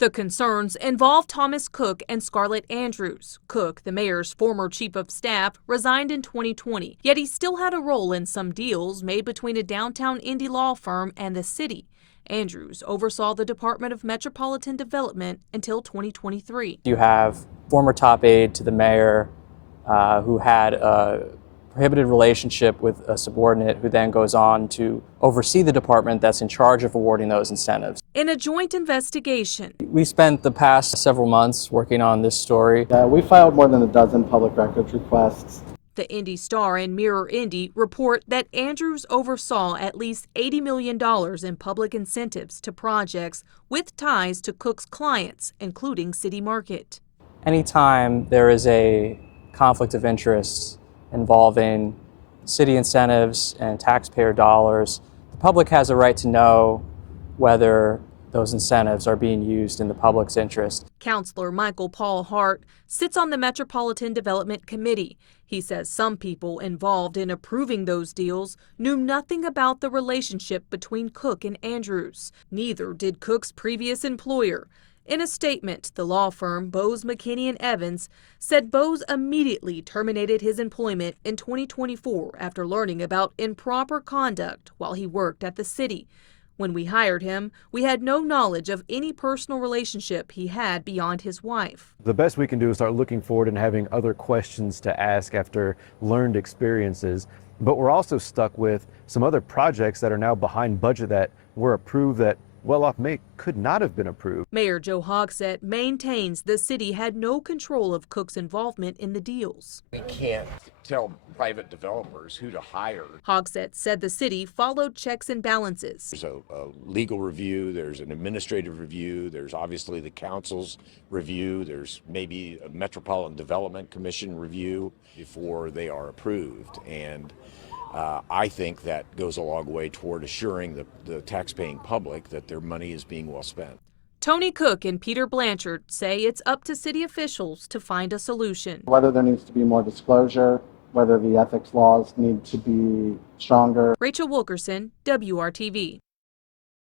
The concerns involve Thomas Cook and Scarlett Andrews. Cook, the mayor's former chief of staff, resigned in 2020, yet he still had a role in some deals made between a downtown Indy law firm and the city. Andrews oversaw the Department of Metropolitan Development until 2023. You have former top aide to the mayor who had a prohibited relationship with a subordinate who then goes on to oversee the department that's in charge of awarding those incentives. In a joint investigation, We spent the past several months working on this story. We filed more than a dozen public records requests. the Indy Star and Mirror Indy report that Andrews oversaw at least $80 million in public incentives to projects with ties to Cook's clients, including City Market. Anytime there is a conflict of interest involving city incentives and taxpayer dollars, the public has a right to know whether those incentives are being used in the public's interest. Councilor Michael Paul Hart sits on the Metropolitan Development Committee. He says some people involved in approving those deals knew nothing about the relationship between Cook and Andrews. Neither did Cook's previous employer. In a statement, the law firm Bose McKinney & Evans said Bose immediately terminated his employment in 2024 after learning about improper conduct while he worked at the city. When we hired him, we had no knowledge of any personal relationship he had beyond his wife. The best we can do is start looking forward and having other questions to ask after learned experiences. But we're also stuck with some other projects that are now behind budget that were approved that well-off May could not have been approved. Mayor Joe Hogsett maintains the city had no control of Cook's involvement in the deals. We can't tell private developers who to hire. Hogsett said the city followed checks and balances. There's a legal review, there's an administrative review, there's obviously the council's review, there's maybe a Metropolitan Development Commission review before they are approved. And I think that goes a long way toward assuring the taxpaying public that their money is being well spent. Tony Cook and Peter Blanchard say it's up to city officials to find a solution. Whether there needs to be more disclosure, whether the ethics laws need to be stronger. Rachel Wilkerson, WRTV.